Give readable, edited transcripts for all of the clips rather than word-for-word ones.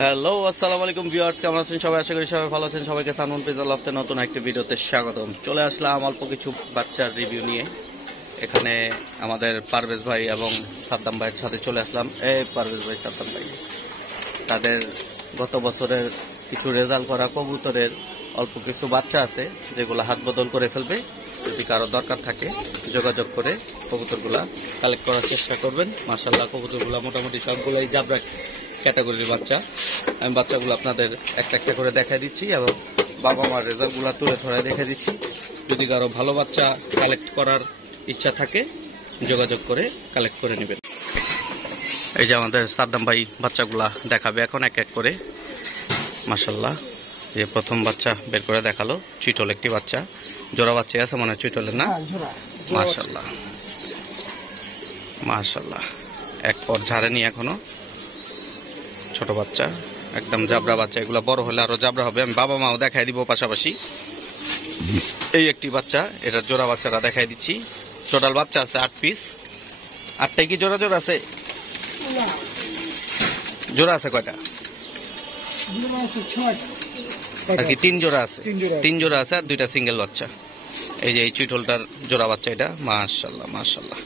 Hello, আসসালামু আলাইকুম viewers, কেমন আছেন সবাই? আশা করি সবাই ভালো আছেন। সবাইকে সানমুন পিজা লফটে নতুন একটি ভিডিওতে স্বাগতম। চলে আসলাম অল্প কিছু বাচ্চার রিভিউ নিয়ে। এখানে আমাদের পারভেজ ভাই এবং সাদ্দাম ভাইয়ের সাথে চলে আসলাম। এই পারভেজ ভাই, সাদ্দাম ভাই, তাদের গত বছরের কিছু রেজাল্ট করা কবুতরের অল্প কিছু বাচ্চা আছে যেগুলো হাত বদল করে ফেলবে। যদি কারো দরকার থাকে যোগাযোগ করে কবুতরগুলা কালেক্ট করার চেষ্টা করবেন। মাশাআল্লাহ, কবুতরগুলা মোটামুটি সবগুলাই জাবরা ক্যাটাগরির বাচ্চা। আমি বাচ্চাগুলো আপনাদের একটা একটা করে দেখা দিচ্ছি এবং বাবা মার রেজাল্টগুলো তুলে ধরে দেখে দিচ্ছি। যদি কারো ভালো বাচ্চা কালেক্ট করার ইচ্ছা থাকে যোগাযোগ করে কালেক্ট করে নেবেন। এই যে আমাদের সাদ্দাম ভাই বাচ্চাগুলা দেখাবে এখন এক এক করে। মাশাআল্লাহ, যে প্রথম বাচ্চা বের করে দেখালো, চিটল একটি বাচ্চা, জোড়া বাচ্চা আছে মনে হয় চিটলের, না? মাশাআল্লাহ মাশাআল্লাহ, এক পর ঝাড়েনি এখনো, ছোট বাচ্চা, একদম জাবরা বাচ্চা। এগুলা বড় হলে আরো জাবরা হবে, আমি বাবা মাও দেখাই দিব পাশাপাশি। এই একটি বাচ্চা, এটার জোড়া বাচ্চাটা দেখাই দিচ্ছি। টোটাল বাচ্চা আছে 8 পিস। 8টাই কি জোড়া জোড়া আছে? জোড়া আছে কয়টা? আর কি 3 জোড়া আছে? 3 জোড়া আছে আর 2টা সিঙ্গেল বাচ্চা। এই যে এই চুইটলটার জোড়া বাচ্চা এটা। মাশাআল্লাহ মাশাআল্লাহ,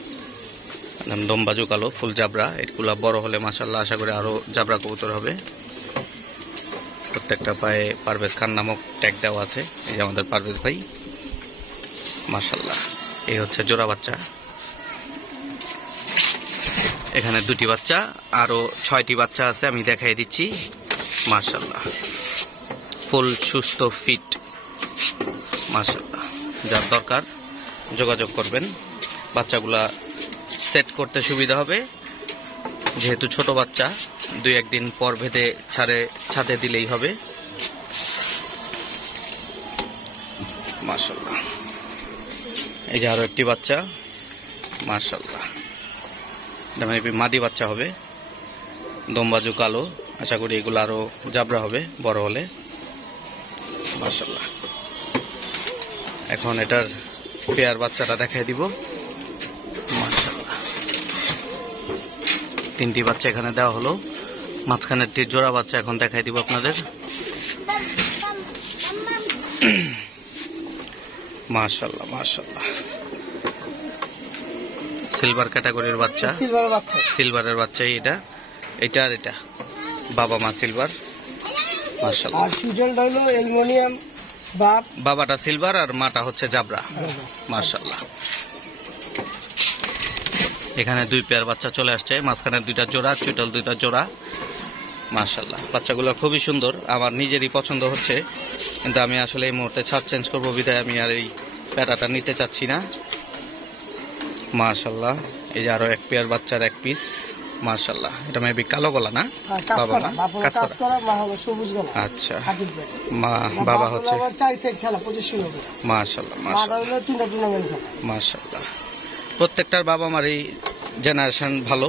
দমবাজু কালো, ফুল জাবরা। এগুলা বড় হলে মাশাআল্লাহ আশা করি আরো জাবরা কবুতর হবে। প্রত্যেকটা পায়ে পারভেজ খান নামক ট্যাগ দেওয়া আছে। এই যে আমাদের পারভেজ ভাই, মাশাআল্লাহ। এই হচ্ছে জোড়া বাচ্চা। এখানে 2টি বাচ্চা, আরো 6টি বাচ্চা আছে, আমি দেখাই দিচ্ছি। মাশাআল্লাহ, ফুল সুস্থ ফিট। মাশাআল্লাহ, যার দরকার যোগাযোগ করবেন। বাচ্চাগুলা সেট করতে সুবিধা হবে, যেহেতু ছোট বাচ্চা 2-1 দিন পর ভেদে ছাদে দিলেই হবে। মাশাআল্লাহ, এই যে আরো একটি বাচ্চা। মাশাআল্লাহ, মাদি বাচ্চা হবে, দমবাজু কালো। আশা করি এগুলো আরো জাবরা হবে বড় হলে। মাশাআল্লাহ, এখন এটার পেয়ার বাচ্চাটা দেখাই দিব। মাশাআল্লাহ, 3টি বাচ্চা এখানে দেওয়া হলো। মাঝখানের জোড়া বাচ্চা এখন দেখাই দিব আপনাদের। মাশাআল্লাহ মাশাআল্লাহ, সিলভার ক্যাটাগরির বাচ্চা, সিলভারের বাচ্চা। এটা আর এটা বাবা মা সিলভার। মাশাআল্লাহ, আর চুজলটা হলো অ্যালুমিনিয়াম, বাবাটা সিলভার আর মাটা হচ্ছে জাবরা। মাশাআল্লাহ, এখানে 2 পেয়ার বাচ্চা চলে আসছে, মাঝখানে 2টা জোড়া, চুইটল 2টা জোড়া। মাশাআল্লাহ, বাচ্চাগুলো খুবই সুন্দর, আমার নিজেরই পছন্দ হচ্ছে, কিন্তু আমি আসলে এই মুহূর্তে ছাদ চেঞ্জ করবো বিধায় আমি আর এই প্যাটাটা নিতে চাচ্ছি না। মাশাআল্লাহ, এই যে আরো 1 পেয়ার বাচ্চার 1 পিস। মাশাআল্লাহ, এটা মেবি কালো গলা, না? বাবা মা কাজ করা, মা হলো সবুজ গলা। আচ্ছা, মা বাবা হচ্ছে 4 সাইড খেলা 25 কিলো। মাশাআল্লাহ মাশাআল্লাহ, 3টা টুর্নামেন্ট খেলা। মাশাআল্লাহ, প্রত্যেকটার বাবা মার এই জেনারেশন ভালো,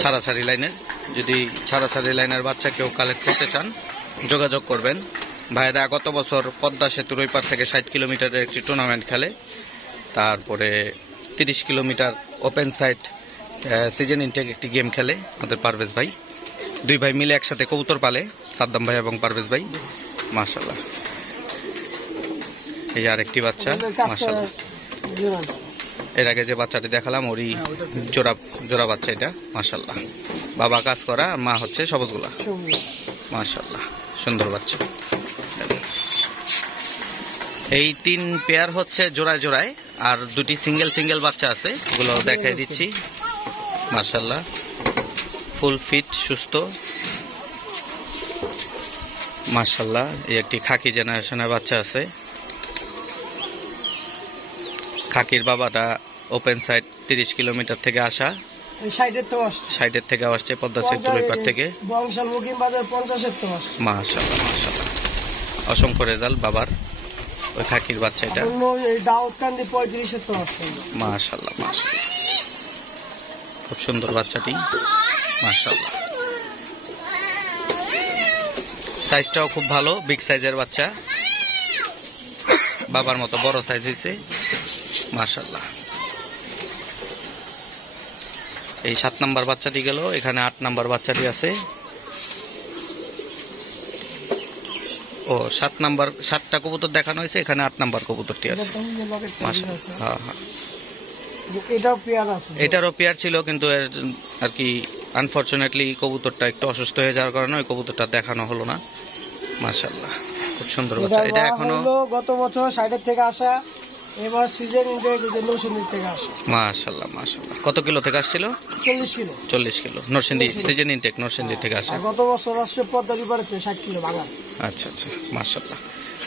ছাড়াছাড়ি লাইনের। যদি ছাড়াছাড়ি লাইনের বাচ্চা কেউ কালেক্ট করতে চান যোগাযোগ করবেন। ভাইরা গত বছর পদ্মা সেতুর ওই পার থেকে 60 কিলোমিটারের একটি টুর্নামেন্ট খেলে, তারপরে 30 kilometre open side season intact একটি গেম খেলে আমাদের পারভেজ ভাই। 2 ভাই মিলে একসাথে কবুতর পালে, সাদ্দাম ভাই এবং পারভেজ ভাই। মাশাআল্লাহ, এই আর একটি বাচ্চা। মাশাআল্লাহ, এর আগে যে বাচ্চাটি দেখালাম ওরই জোড়া বাচ্চা এটা। মাশাআল্লাহ, বাবা কাজ করা, মা হচ্ছে সবুজ গোলা। মাশাআল্লাহ, সুন্দর বাচ্চা। এই 3 পেয়ার হচ্ছে জোড়ায় জোড়ায়, আর 2টি সিঙ্গেল বাচ্চা আছে, ওগুলো দেখাই দিচ্ছি। মাশাআল্লাহ, ফুল ফিট সুস্থ। মাশাআল্লাহ, এই একটি খাকি জেনারেশনের বাচ্চা আছে। খাকির বাবাটা ওপেন সাইড 30 কিলোমিটার থেকে আসা, সাইডের থেকে আসছে পদ্মা সেতুর ওই পার থেকে। মাশাআল্লাহ মাশাআল্লাহ, অসংখ্য রেজাল্ট বাবার ওই খাকির বাচ্চা এটা। মাশাআল্লাহ মাশাআল্লাহ, খুব সুন্দর বাচ্চাটি। মাশাআল্লাহ, সাইজটাও খুব ভালো, বিগ সাইজের বাচ্চা, বাবার মতো বড় সাইজ হয়েছে। মাশাআল্লাহ, এই 7 নাম্বার বাচ্চাটি গেল, এখানে 8 নাম্বার বাচ্চাটি আছে। ও 7টা কবুতর দেখানো হয়েছে, এখানে 8 নাম্বার কবুতরটি আছে। হ্যাঁ হ্যাঁ, এটারও পেয়ার ছিল, কিন্তু আর কি আনফরচুনেটলি কবুতরটা একটু অসুস্থ হয়ে যাওয়ার কারণে ওই কবুতরটা দেখানো হলো না। মাশাআল্লাহ, খুব সুন্দর বাচ্চা। এটা এখনো গত বছর সাইডের থেকে আসা, এবার সিজন নরসিংদী থেকে আসা। মাশাআল্লাহ মাশাআল্লাহ। কত কিলো থেকে আসছিল? 40 kilo. 40 kilo Narsingdi season intact, Narsingdi থেকে আসা। গত বছর আসছে পদ্মারি পাড়াতে 60 কিলো ভাঙা। আচ্ছা আচ্ছা, মাশাআল্লাহ।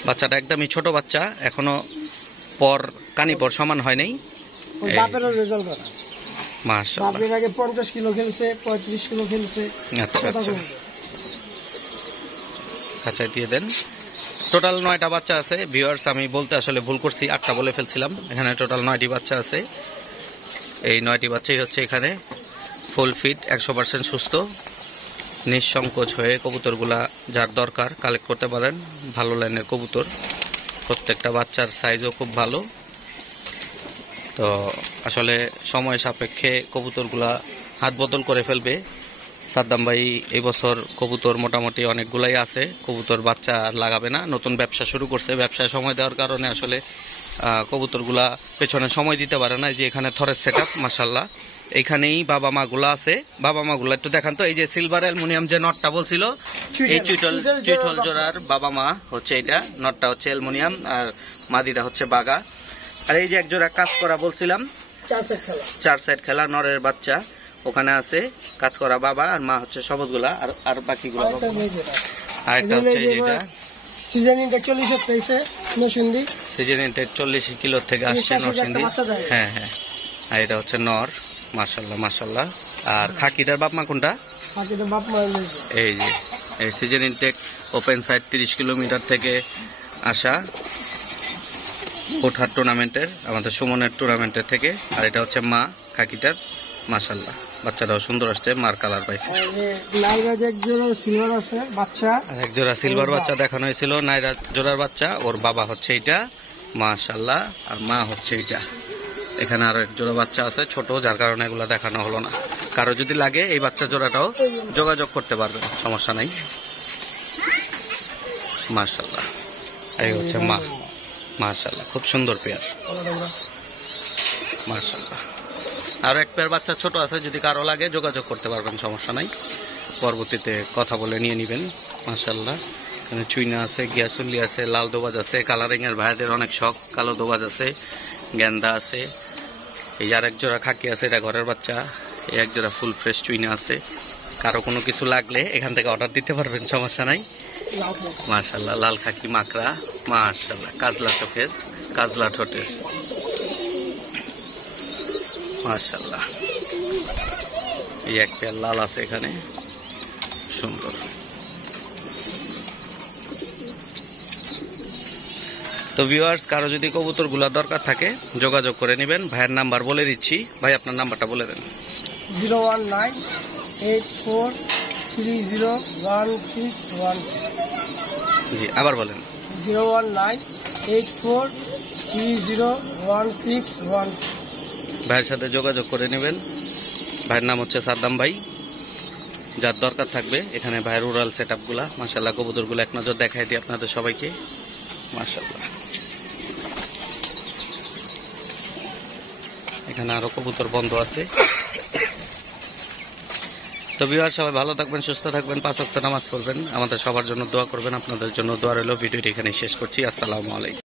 বাচ্চাটা একদমই ছোট বাচ্চা, এখনো কানি পর সমান হয় নাই। বাপেরও রেজাল্ট করা। মাশাআল্লাহ, বাপের আগে 50 কিলো খেলছে, 35 কিলো খেলছে। আচ্ছা আচ্ছা, খাঁচায় দিয়ে দেন। টোটাল 9টা বাচ্চা আছে ভিউয়ার্স, আমি বলতে আসলে ভুল করছি, 8টা বলে ফেলছিলাম। এখানে টোটাল 9টি বাচ্চা আছে। এই 9টি বাচ্চাই হচ্ছে এখানে ফুল ফিট, 100% সুস্থ। নিঃসংকোচ হয়ে কবুতরগুলা যার দরকার কালেক্ট করতে পারেন। ভালো লাইনের কবুতর, প্রত্যেকটা বাচ্চার সাইজও খুব ভালো। তো আসলে সময় সাপেক্ষে কবুতরগুলা হাত বদল করে ফেলবে। সাদ্দাম ভাই এই বছর কবুতর মোটামুটি অনেকগুলাই আছে, কবুতর বাচ্চা আর লাগাবে না, নতুন ব্যবসা শুরু করছে। ব্যবসায় সময় দেওয়ার কারণে আসলে কবুতরগুলা পেছনে সময় দিতে পারে না। যে এখানে থরের সেট আপ, মাশাআল্লাহ। এইখানেই বাবা মা গুলা আছে। বাবা মা গুলা একটু দেখান তো। এই যে সিলভার অ্যালুমিনিয়াম যে নটটা বলছিল, এই চুইটল জোড়ার বাবা মা হচ্ছে এটা। নটটা হচ্ছে অ্যালুমিনিয়াম আর মাদিটা হচ্ছে বাগা। আর এই যে এক জোড়া কাজ করা বলছিলাম, 4 সাইড খেলা নরের বাচ্চা, ওখানে আছে কাজ করা বাবা, আর মা হচ্ছে সবুজগুলা, আর বাকিগুলো। আর একটা হচ্ছে যেটা সিজন ইনটেক 40 পেয়েছে নরসিংদী, সিজন ইনটেক 40 কিলো থেকে আসছে নরসিংদী। হ্যাঁ হ্যাঁ, আর এটা হচ্ছে নর। মাশাআল্লাহ মাশাআল্লাহ। আর খাকিটার বাপ মা কোনটা? খাকিটার বাপ মা এই যে এই season intact open side 30 kilometre থেকে আসা কোঠার টুর্নামেন্টের, আমাদের সুমনের টুর্নামেন্টের থেকে। আর এটা হচ্ছে মা খাকিটার। মাশাআল্লাহ, বাচ্চাটাও সুন্দর আসছে, মার কালার পাইছে। এক জোড়া সিলভার বাচ্চা দেখানো হয়েছিল, নাইরা জোড়ার বাচ্চা। ওর বাবা হচ্ছে এটা, মাশাআল্লাহ, আর মা হচ্ছে এটা। এখানে আরো এক জোড়া বাচ্চা আছে ছোট, যার কারণে এগুলা দেখানো হলো না। কারো যদি লাগে এই বাচ্চা জোড়াটাও যোগাযোগ করতে পারবেন, সমস্যা নাই। মাশাআল্লাহ, এই হচ্ছে মা। মাশাআল্লাহ, খুব সুন্দর পেয়ার। মাশাআল্লাহ, আরো এক পেয়ার বাচ্চা ছোট আছে, যদি কারো লাগে যোগাযোগ করতে পারবেন, সমস্যা নাই। পরবর্তীতে কথা বলে নিয়ে নিবেন। মাশাআল্লাহ, এখানে চুইনা আছে, গিয়াসুল্লি আছে, লাল দোবাজ আছে। কালারিং এর ভাইদের অনেক শখ, কালো দোবাজ আছে, গেন্দা আছে। এই আর এক জোড়া খাকি আছে, এটা ঘরের বাচ্চা। এই এক জোড়া ফুল ফ্রেশ চুইনা আছে। কারো কোনো কিছু লাগলে এখান থেকে অর্ডার দিতে পারবেন, সমস্যা নাই। মাশাআল্লাহ, লাল খাকি মাকড়া, মাশাআল্লাহ, কাজলা চোখের, কাজলা ঠোঁটের, মাশাআল্লাহ। এই এক পেয়ার লাল আছে এখানে, সুন্দর। তো ভিউয়ার্স, কারো যদি কবুতরগুলা দরকার থাকে যোগাযোগ করে নেবেন। ভাইয়ের নাম্বার বলে দিচ্ছি, ভাই আপনার নাম্বারটা বলে দেন। 01984301611। জি, আবার বলেন। 01984301611। ভাইয়ের সাথে যোগাযোগ করে নেবেন। ভাইয়ের নাম হচ্ছে সাদ্দাম ভাই। যার দরকার থাকবে এখানে ভাইয়ের ওরাল সেট আপ গুলা, মাশাআল্লাহ, কবুতরগুলো এক নজর দেখাই দিই আপনাদের সবাইকে। মাশাআল্লাহ, এখানে আরো কবুতর বন্ধ আছে। তো ভিউয়ার, সবাই ভালো থাকবেন, সুস্থ থাকবেন, 5 ওয়াক্ত নামাজ পড়বেন, আমাদের সবার জন্য দোয়া করবেন। আপনাদের জন্য দোয়া রইল। ভিডিওটি এখানে শেষ করছি। আসসালামু আলাইকুম।